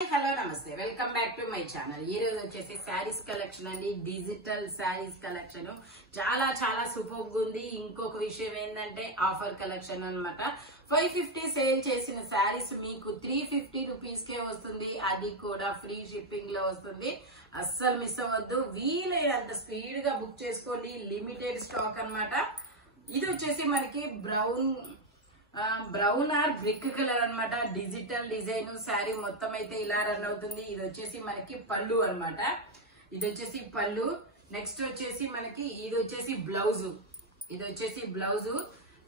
Hello నమస్తే welcome back to my channel. ఈ రోజు వచ్చేసి శారీస్ కలెక్షన్ అండి. డిజిటల్ శారీస్ కలెక్షన్ చాలా చాలా సూపర్ గా ఉంది. ఇంకొక విషయం ఏంటంటే ఆఫర్ కలెక్షన్ అన్నమాట. 550 సేల్ చేసిన శారీస్ మీకు 350 రూపీస్ కే వస్తుంది. అది కూడా ఫ్రీ షిప్పింగ్ లో వస్తుంది. అస్సలు మిస్ అవ్వద్దు. వీలైనంత స్పీడ్ గా బుక్ చేసుకోండి. లిమిటెడ్ స్టాక్ అన్నమాట. ఇది వచ్చేసి మనకి బ్రౌన్ ఆర్ బ్రిక్ కలర్ అన్నమాట. డిజిటల్ డిజైన్ శారీ మొత్తం అయితే ఇలా రన్ అవుతుంది. ఇది వచ్చేసి మనకి పళ్ళు అన్నమాట. ఇది వచ్చేసి పళ్ళు. నెక్స్ట్ వచ్చేసి మనకి ఇది వచ్చేసి బ్లౌజ్. ఇది వచ్చేసి బ్లౌజ్.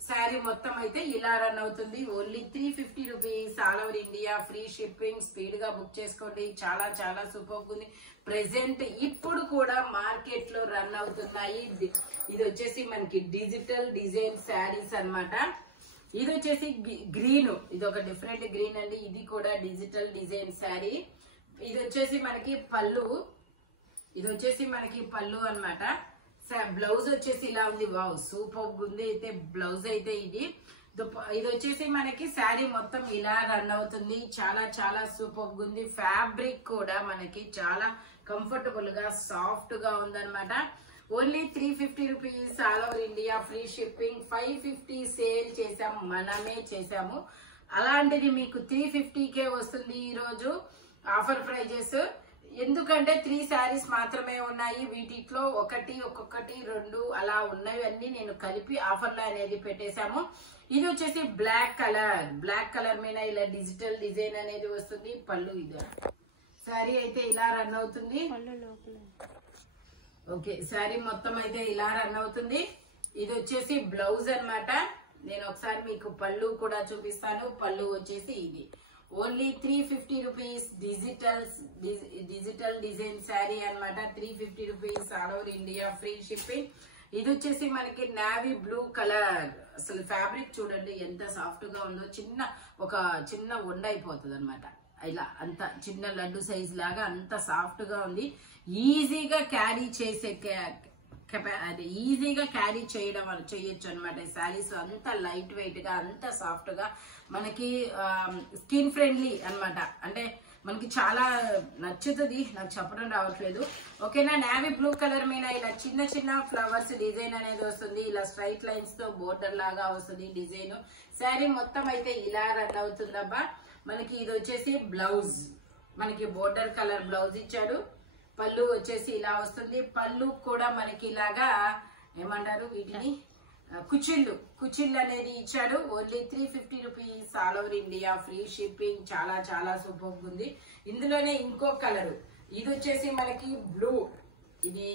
శారీ మొత్తం అయితే ఇలా రన్ అవుతుంది. Only 350 rupees. All over India free shipping. Speed గా బుక్ చేసుకోండి. చాలా చాలా సూపర్ ఉంది. ప్రెసెంట్ ఇప్పుడు కూడా మార్కెట్ లో రన్ అవుతున్నాయి. ఇది వచ్చేసి మనకి డిజిటల్ డిజైన్ శారీస్ అన్నమాట. ఇది వచ్చేసి గ్రీన్. ఇది ఒక డిఫరెంట్ గ్రీన్ అండి. ఇది కూడా డిజిటల్ డిజైన్ శారీ. ఇది వచ్చేసి మనకి పళ్ళు. ఇది వచ్చేసి మనకి పళ్ళు అన్నమాట. బ్లౌజ్ వచ్చేసి ఇలా ఉంది. వావ్ సూపర్ ఉంది. అయితే బ్లౌజ్ అయితే ఇది వచ్చేసి మనకి శారీ మొత్తం ఇలా రన్ అవుతుంది. చాలా చాలా సూపర్ ఉంది. ఫ్యాబ్రిక్ కూడా మనకి చాలా కంఫర్టబుల్ గా సాఫ్ట్ గా ఉందన్నమాట. Only 350 rupees. All over India free shipping. 550 sale చేసాము, మనమే చేసాము. అలాంటిది మీకు 350కే వస్తుంది ఈ రోజు ఆఫర్ ప్రైజెస్. ఎందుకంటే 3 శారీస్ మాత్రమే ఉన్నాయి. వీటిలో ఒక్కొక్కటి 2 అలా ఉన్నవి అన్ని నేను కలిపి ఆఫర్లో అనేది పెట్టేశాము. ఇది వచ్చేసి బ్లాక్ కలర్. బ్లాక్ కలర్ మీద ఇలా డిజిటల్ డిజైన్ అనేది వస్తుంది. పళ్ళు ఇది శారీ అయితే ఇలా రన్ అవుతుంది. ఓకే శారీ మొత్తం అయితే ఇలా రన్ అవుతుంది. ఇది వచ్చేసి బ్లౌజ్ అన్నమాట. నేను ఒకసారి మీకు పళ్ళు కూడా చూపిస్తాను. పళ్ళు వచ్చేసి ఇది only 350 rupees. Digital design sari అన్నమాట. 350 rupees. All over India free shipping. ఇది వచ్చేసి మనకి నావీ బ్లూ కలర్. అసలు ఫ్యాబ్రిక్ చూడండి ఎంత సాఫ్ట్ గా ఉందో. ఒక చిన్న వండ అయిపోతుంది అనమాట. ఇలా అంత చిన్న లడ్డు సైజ్ లాగా అంత సాఫ్ట్ గా ఉంది. ఈజీగా క్యారీ చేసే ఈజీగా క్యారీ చేయొచ్చు అనమాట. శారీస్ అంత లైట్ వెయిట్ గా అంత సాఫ్ట్ గా మనకి స్కిన్ ఫ్రెండ్లీ అన్నమాట. అంటే మనకి చాలా నచ్చుతుంది. నాకు చెప్పడం రావట్లేదు. ఓకేనా. నావీ బ్లూ కలర్ మీద ఇలా చిన్న చిన్న ఫ్లవర్స్ డిజైన్ అనేది వస్తుంది. ఇలా స్ట్రైట్ లైన్స్ తో బోర్డర్ లాగా వస్తుంది డిజైన్. శారీ మొత్తం అయితే ఇలా రన్ అవుతుందబ్బా. మనకి ఇది వచ్చేసి బ్లౌజ్. మనకి బోర్డర్ కలర్ బ్లౌజ్ ఇచ్చాడు. పళ్ళు వచ్చేసి ఇలా వస్తుంది. పళ్ళు కూడా మనకి ఇలాగా ఏమంటారు వీటిని కుచిళ్ళు అనేది ఇచ్చాడు. Only 350 rupees. All over India free shipping. చాలా చాలా సూపర్ ఉంది. ఇందులోనే ఇంకో కలర్. ఇది వచ్చేసి మనకి బ్లూ. ఇది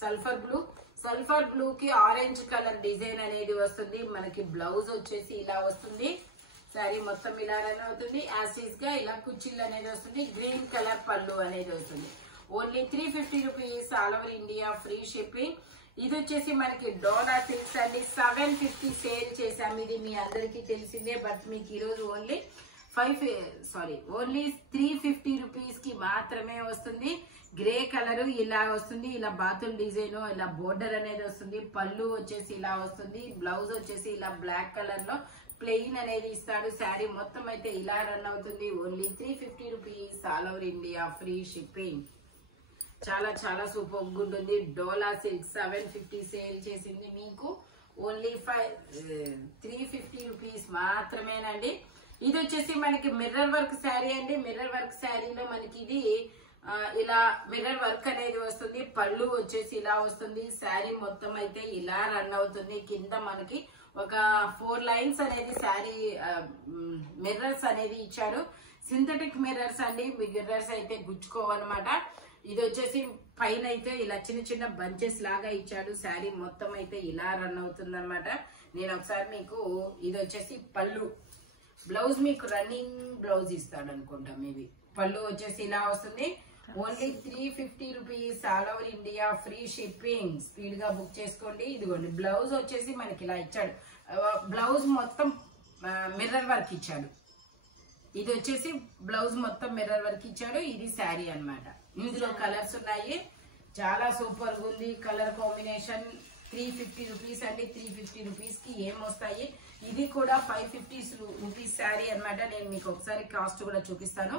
సల్ఫర్ బ్లూ. సల్ఫర్ బ్లూ కి ఆరెంజ్ కలర్ డిజైన్ అనేది వస్తుంది. మనకి బ్లౌజ్ వచ్చేసి ఇలా వస్తుంది. శారీ మొత్తం ఇలా రన్ అవుతుంది. యాసిస్ గా ఇలా కుచ్చిళ్ళు అనేది వస్తుంది. గ్రీన్ కలర్ పళ్ళు అనేది వస్తుంది. Only 350 rupees. All over India free shipping. ఇది వచ్చేసి మనకి డోలా సిల్క్స్ అండి. 750 సేల్ చేసాము. ఇది మీ అందరికీ తెలిసిందే. బట్ మీకు ఈరోజు ఓన్లీ 350 రూపీస్ కి మాత్రమే వస్తుంది. గ్రే కలర్ ఇలా వస్తుంది. ఇలా బాతుల్ డిజైన్ ఇలా బోర్డర్ అనేది వస్తుంది. పళ్ళు వచ్చేసి ఇలా వస్తుంది. బ్లౌజ్ వచ్చేసి ఇలా బ్లాక్ కలర్ లో ప్లెయిన్ అనేది ఇస్తాడు. శారీ మొత్తం అయితే ఇలా రన్ అవుతుంది. Only 350 rupees. All over India free shipping. చాలా చాలా సూపర్ ఉంటుంది. డోలా సిల్క్ 750 సేల్ చేసింది. మీకు ఓన్లీ 350 రూపీస్ మాత్రమేనండి. ఇది వచ్చేసి మనకి మిర్రర్ వర్క్ శారీ అండి. మిర్రర్ వర్క్ శారీలో మనకి ఇది ఇలా మిర్రర్ వర్క్ అనేది వస్తుంది. పళ్ళు వచ్చేసి ఇలా వస్తుంది. శారీ మొత్తం అయితే ఇలా రన్ అవుతుంది. కింద మనకి ఒక 4 లైన్స్ అనేది శారీ మిర్రర్స్ అనేది ఇచ్చారు. సింథటిక్ మిర్రర్స్ అండి. మిర్రర్స్ అయితే గుచ్చుకోవన్నమాట. ఇది వచ్చేసి పైన అయితే ఇలా చిన్న చిన్న బంచెస్ లాగా ఇచ్చాడు. శారీ మొత్తం అయితే ఇలా రన్ అవుతుంది అనమాట. నేను ఒకసారి మీకు ఇది వచ్చేసి పళ్ళు. బ్లౌజ్ మీకు రన్నింగ్ బ్లౌజ్ ఇస్తాడు అనుకుంటా మేబీ. పళ్ళు వచ్చేసి ఇలా వస్తుంది. Only 350 rupees. All over India free shipping. Speed గా బుక్ చేసుకోండి. ఇదిగోండి బ్లౌజ్ వచ్చేసి మనకి ఇలా ఇచ్చాడు. బ్లౌజ్ మొత్తం మిర్రర్ వర్క్ ఇచ్చాడు. ఇది వచ్చేసి బ్లౌజ్ మొత్తం మిర్రర్ వర్క్ ఇచ్చాడు. ఇది శారీ అన్నమాట. ఇందులో కలర్స్ ఉన్నాయి. చాలా సూపర్ ఉంది. కలర్ కాంబినేషన్ 350 రూపీస్ అండి. 350 రూపీస్ కి ఏమొస్తాయి. ఇది కూడా 550 రూపీస్ శారీ అన్నమాట. నేను మీకు ఒకసారి కాస్ట్ కూడా చూపిస్తాను.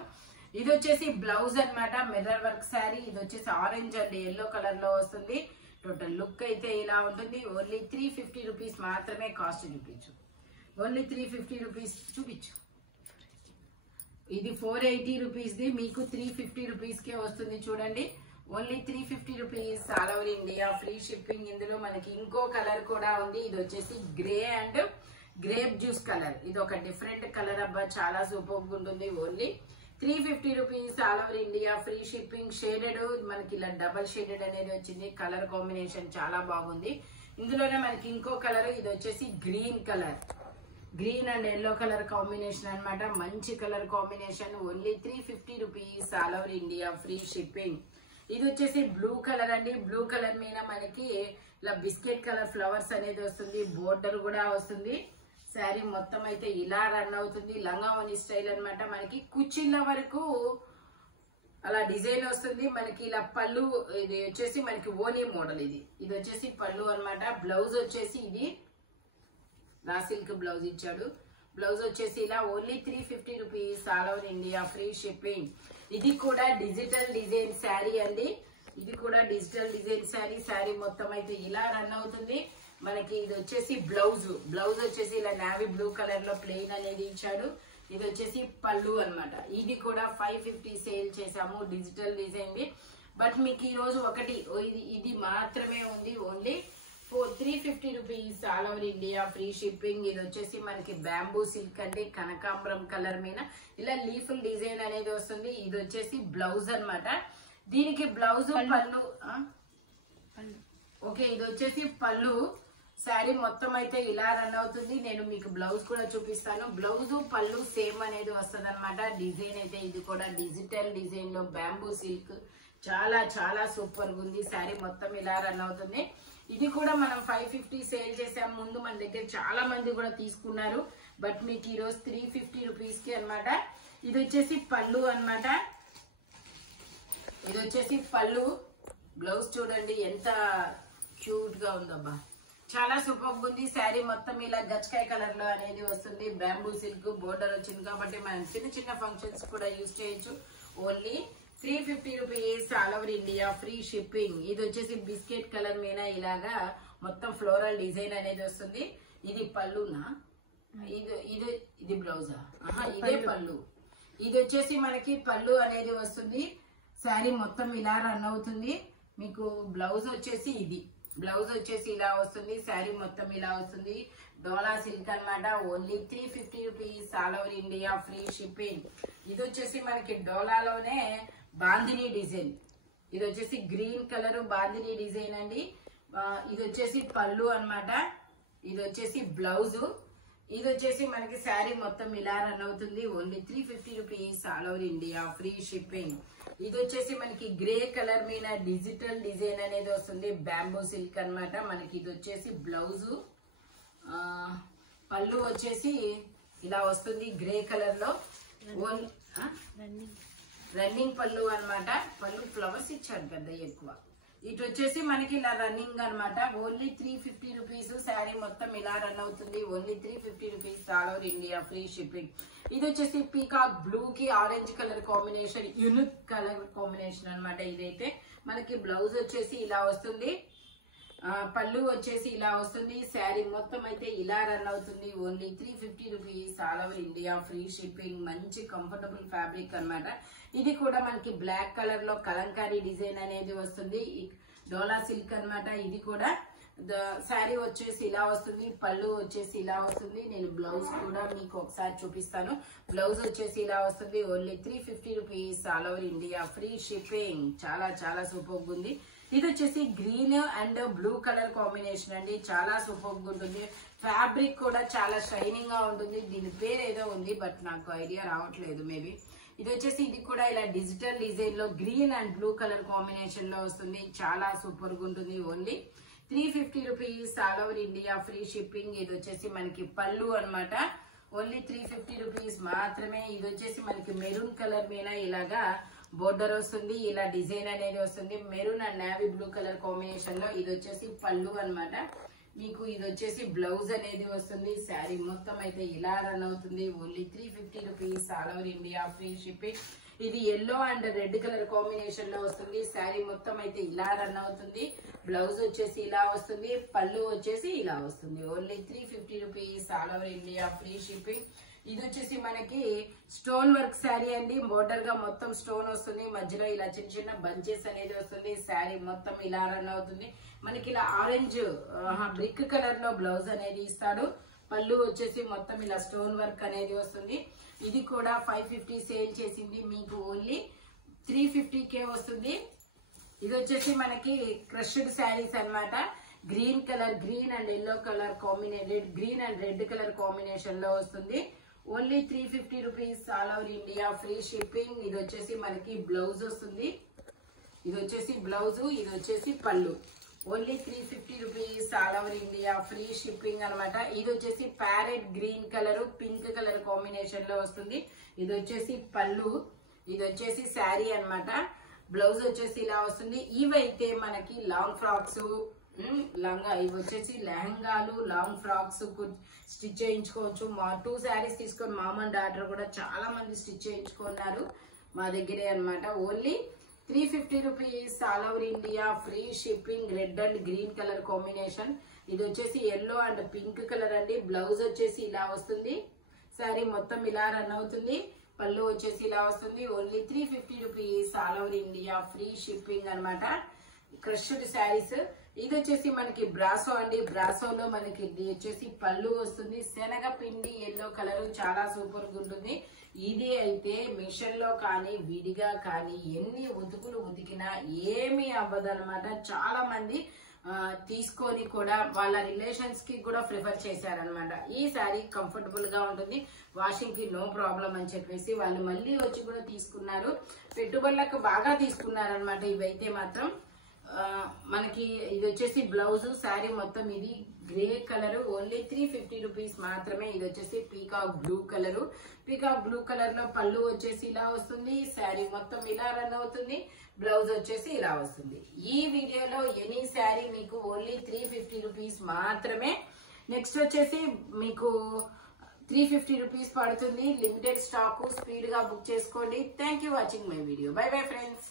ఇది వచ్చేసి బ్లౌజ్ అన్నమాట, మిర్రర్ వర్క్ శారీ. ఇది వచ్చేసి ఆరెంజ్ అండ్ ఎల్లో కలర్ లో వస్తుంది. టోటల్ లుక్ అయితే ఇలా ఉంటుంది. ఓన్లీ 350 రూపీస్ మాత్రమే కాస్ట్. చూపించు, ఓన్లీ 350 రూపీస్ చూపించు. ఇది 480 రూపీస్ ది, మీకు 350 రూపీస్ కే వస్తుంది. చూడండి, only 350 rupees, all over India, free shipping. ఇందులో మనకి ఇంకో కలర్ కూడా ఉంది. ఇది వచ్చేసి grey and grape juice colour. ఇది ఒక డిఫరెంట్ కలర్ అబ్బా, చాలా సూపర్ ఉంటుంది. Only 350 rupees, all over India, free shipping. Shaded మనకి ఇలా డబల్ షేడెడ్ అనేది వచ్చింది. కలర్ కాంబినేషన్ చాలా బాగుంది. ఇందులోనే మనకి ఇంకో కలర్, ఇది వచ్చేసి green colour, green and yellow colour combination అన్నమాట. మంచి colour combination. Only 350 rupees, all over India, free shipping. ఇది వచ్చేసి బ్లూ కలర్ అండి. బ్లూ కలర్ మీద మనకి ఇలా బిస్కెట్ కలర్ ఫ్లవర్స్ అనేది వస్తుంది. బోర్డర్ కూడా వస్తుంది. శారీ మొత్తం అయితే ఇలా రన్ అవుతుంది. లంగావోని స్టైల్ అన్నమాట. మనకి కుచ్చిళ్ళ వరకు అలా డిజైన్ వస్తుంది. మనకి ఇలా పళ్ళు, ఇది వచ్చేసి మనకి ఓనీ మోడల్. ఇది వచ్చేసి పళ్ళు అన్నమాట. బ్లౌజ్ వచ్చేసి ఇది రా సిల్క్ బ్లౌజ్ ఇచ్చాడు. బ్లౌజ్ వచ్చేసి ఇలా only 350 rupees, all over India, free shipping. ఇది కూడా డిజిటల్ డిజైన్ శారీ అండి. ఇది కూడా డిజిటల్ డిజైన్ శారీ. శారీ మొత్తం అయితే ఇలా రన్ అవుతుంది. మనకి ఇది వచ్చేసి బ్లౌజ్. బ్లౌజ్ వచ్చేసి ఇలా నావీ బ్లూ కలర్ లో ప్లెయిన్ అనేది ఇచ్చాడు. ఇది వచ్చేసి పళ్ళు అన్నమాట. ఇది కూడా 550 సేల్ చేసాము, డిజిటల్ డిజైన్ ది. బట్ మీకు ఈ రోజు ఒకటి ఇది మాత్రమే ఉంది. Only 350 rupees, all over India, free shipping. ఇది వచ్చేసి మనకి బ్యాంబూ సిల్క్ అండి, కనకాంబరం కలర్ మీద ఇలా లీఫుల్ డిజైన్ అనేది వస్తుంది. ఇది వచ్చేసి బ్లౌజ్ అన్నమాట. దీనికి బ్లౌజ్ పళ్ళు. ఓకే, ఇది వచ్చేసి పళ్ళు. శారీ మొత్తం అయితే ఇలా రన్ అవుతుంది. నేను మీకు బ్లౌజ్ కూడా చూపిస్తాను. బ్లౌజ్ పళ్ళు సేమ్ అనేది వస్తుంది అనమాట. డిజైన్ అయితే ఇది కూడా డిజిటల్ డిజైన్ లో బ్యాంబూ సిల్క్, చాలా చాలా సూపర్ గా ఉంది. శారీ మొత్తం ఇలా రన్ అవుతుంది. ఇది కూడా మనం 550 సేల్ చేసాం. ముందు మన దగ్గర చాలా మంది కూడా తీసుకున్నారు. బట్ మీకు ఈ రోజు 350 రూపీస్ కి అనమాట. ఇది వచ్చేసి పళ్ళు అన్నమాట. ఇది వచ్చేసి పళ్ళు. బ్లౌజ్ చూడండి ఎంత క్యూట్ గా ఉందబ్బా, చాలా సూపర్ ఉంది. శారీ మొత్తం ఇలా గచ్చకాయ కలర్ లో అనేది వస్తుంది. బ్యాంబూ సిల్క్ బోర్డర్ వచ్చింది కాబట్టి మనం చిన్న చిన్న ఫంక్షన్స్ కూడా యూజ్ చేయొచ్చు. Only 350 rupees, all over India, free shipping. ఇది వచ్చేసి బిస్కెట్ కలర్ మీద ఇలాగా మొత్తం ఫ్లోరల్ డిజైన్ అనేది వస్తుంది. ఇది పళ్ళునా, ఇది బ్లౌజా? ఇదే పళ్ళు. ఇది వచ్చేసి మనకి పళ్ళు అనేది వస్తుంది. శారీ మొత్తం ఇలా రన్ అవుతుంది. మీకు బ్లౌజ్ వచ్చేసి ఇది, బ్లౌజ్ వచ్చేసి ఇలా వస్తుంది. శారీ మొత్తం ఇలా వస్తుంది. డోలా సిల్క్ అన్నమాట. Only 350 rupees, all over India, free shipping. ఇది వచ్చేసి మనకి డోలాలోనే బాందిని డిజైన్. ఇది వచ్చేసి గ్రీన్ కలర్ బాందిని డిజైన్ అండి. ఇది వచ్చేసి పళ్ళు అన్నమాట. ఇది వచ్చేసి బ్లౌజ్. ఇది వచ్చేసి మనకి శారీ మొత్తం ఇలా రన్ అవుతుంది. Only 350 rupees, all over India, free shipping. ఇది వచ్చేసి మనకి గ్రే కలర్ మీద డిజిటల్ డిజైన్ అనేది వస్తుంది. బ్యాంబూ సిల్క్ అన్నమాట. మనకి ఇది వచ్చేసి బ్లౌజ్. పళ్ళు వచ్చేసి ఇలా వస్తుంది గ్రే కలర్ లో. రన్నింగ్ పళ్ళు అన్నమాట. పళ్ళు ఫ్లవర్స్ ఇచ్చారు పెద్ద ఎక్కువ. ఇటు వచ్చేసి మనకి ఇలా రన్నింగ్ అన్నమాట. Only 350 rupees. శారీ మొత్తం ఇలా రన్ అవుతుంది. Only 350 rupees, all over India, free shipping. ఇది వచ్చేసి పీకాక్ బ్లూ కి orange colour combination, unique colour combination అన్నమాట. ఇదైతే మనకి బ్లౌజ్ వచ్చేసి ఇలా వస్తుంది. పళ్ళు వచ్చేసి ఇలా వస్తుంది. శారీ మొత్తం అయితే ఇలా రన్ అవుతుంది. Only 350 rupees, all over India, free shipping. మంచి కంఫర్టబుల్ ఫ్యాబ్రిక్ అన్నమాట. ఇది కూడా మనకి బ్లాక్ కలర్ లో కలంకారీ డిజైన్ అనేది వస్తుంది. డోలా సిల్క్ అన్నమాట. ఇది కూడా శారీ వచ్చేసి ఇలా వస్తుంది. పళ్ళు వచ్చేసి ఇలా వస్తుంది. నేను బ్లౌజ్ కూడా మీకు ఒకసారి చూపిస్తాను. బ్లౌజ్ వచ్చేసి ఇలా వస్తుంది. Only 350 rupees, all over India, free shipping. చాలా చాలా సూపర్ ఉంది. ఇది వచ్చేసి green and blue colour combination అండి. చాలా సూపర్ గా ఉంటుంది. ఫ్యాబ్రిక్ కూడా చాలా షైనింగ్ గా ఉంటుంది. దీని పేరు ఏదో ఉంది బట్ నాకు ఐడియా రావట్లేదు. మేబీ ఇది వచ్చేసి ఇది కూడా ఇలా డిజిటల్ డిజైన్ లో green and blue colour combination లో వస్తుంది. చాలా సూపర్ గా ఉంటుంది. Only 350 rupees, all over India, free shipping. ఇది వచ్చేసి మనకి పళ్ళు అన్నమాట. ఓన్లీ 350 రూపీస్ మాత్రమే. ఇది వచ్చేసి మనకి మెరూన్ కలర్ మీద ఇలాగా బోర్డర్ వస్తుంది. ఇలా డిజైన్ అనేది వస్తుంది. Maroon and navy blue colour combination లో. ఇది వచ్చేసి పళ్ళు అన్నమాట. మీకు ఇది వచ్చేసి బ్లౌజ్ అనేది వస్తుంది. శారీ మొత్తం అయితే ఇలా రన్ అవుతుంది. Only 350 rupees, all over India, free shipping. ఇది yellow and red colour combination లో వస్తుంది. శారీ మొత్తం అయితే ఇలా రన్ అవుతుంది. బ్లౌజ్ వచ్చేసి ఇలా వస్తుంది, పళ్ళు వచ్చేసి ఇలా వస్తుంది. Only 350 rupees, all over India free shipping. ఇది వచ్చేసి మనకి స్టోన్ వర్క్ శారీ అండి. బోర్డర్ గా మొత్తం స్టోన్ వస్తుంది, మధ్యలో ఇలా చిన్న చిన్న బంచెస్ అనేది వస్తుంది. శారీ మొత్తం ఇలా రన్ అవుతుంది. మనకి ఇలా ఆరెంజ్ బ్రిక్ కలర్ లో బ్లౌజ్ అనేది ఇస్తాడు. పళ్ళు వచ్చేసి మొత్తం ఇలా స్టోన్ వర్క్ అనేది వస్తుంది. ఇది కూడా 550 సేల్ చేసింది, మీకు ఓన్లీ 350K వస్తుంది. ఇది వచ్చేసి మనకి క్రష్డ్ శారీస్ అన్నమాట. Green colour, green and yellow colour combination, green and red colour combination లో వస్తుంది. Only 350 rupees, all over India free shipping. ఇది వచ్చేసి మనకి బ్లౌజ్ వస్తుంది. ఇది వచ్చేసి బ్లౌజ్, ఇది వచ్చేసి పళ్ళు. Only 350 rupees, all over India free shipping అనమాట. ఇది వచ్చేసి parrot green colour, pink colour combination లో వస్తుంది. ఇది వచ్చేసి పళ్ళు, ఇది వచ్చేసి శారీ అన్నమాట. బ్లౌజ్ వచ్చేసి ఇలా వస్తుంది. ఇవైతే మనకి లాంగ్ ఫ్రాక్స్, లంగా, ఇవి వచ్చేసి లెహంగాలు, లాంగ్ ఫ్రాక్స్ స్టిచ్ చేయించుకోవచ్చు. మా 2 శారీస్ తీసుకొని మామ్ అండ్ డాటర్ కూడా చాలా మంది స్టిచ్ చేయించుకున్నారు మా దగ్గరే అన్నమాట. Only 350 rupees, all over India free shipping. Red and green colour combination. ఇది వచ్చేసి ఎల్లో అండ్ పింక్ కలర్ అండి. బ్లౌజ్ వచ్చేసి ఇలా వస్తుంది. శారీ మొత్తం ఇలా రన్ అవుతుంది. పళ్ళు వచ్చేసి ఇలా వస్తుంది. Only 350 rupees, all over India free shipping అనమాట. క్రష్డ్ శారీస్. ఇది వచ్చేసి మనకి బ్రాసో అండి. బ్రాసోలో మనకి ఇది వచ్చేసి పళ్ళు వస్తుంది. శనగ పిండి ఎల్లో కలర్, చాలా సూపర్ గా ఉంటుంది. ఇది అయితే మిషన్ లో కానీ విడిగా కానీ ఎన్ని ఉతుకులు ఉతికినా ఏమీ అవ్వదు అనమాట. చాలా మంది తీసుకొని కూడా వాళ్ళ రిలేషన్స్ కి కూడా ప్రిఫర్ చేశారనమాట. ఈ శారీ కంఫర్టబుల్ గా ఉంటుంది, వాషింగ్ కి నో ప్రాబ్లం అని చెప్పేసి వాళ్ళు మళ్ళీ వచ్చి కూడా తీసుకున్నారు. పెట్టుబడులకు బాగా తీసుకున్నారనమాట. ఇవైతే మాత్రం మనకి ఇది వచ్చేసి బ్లౌజ్, శారీ మొత్తం ఇది గ్రే కలర్. ఓన్లీ 350 రూపీస్ మాత్రమే. ఇది వచ్చేసి peacock blue colour. Peacock blue colour లో పళ్ళు వచ్చేసి ఇలా వస్తుంది. శారీ మొత్తం ఇలా రన్ అవుతుంది. బ్లౌజ్ వచ్చేసి ఇలా వస్తుంది. ఈ వీడియోలో ఎనీ శారీ మీకు ఓన్లీ 350 రూపీస్ మాత్రమే. నెక్స్ట్ వచ్చేసి మీకు 350 రూపీస్ పడుతుంది. లిమిటెడ్ స్టాక్, స్పీడ్ గా బుక్ చేసుకోండి. Thank you watching my video. By bye friends.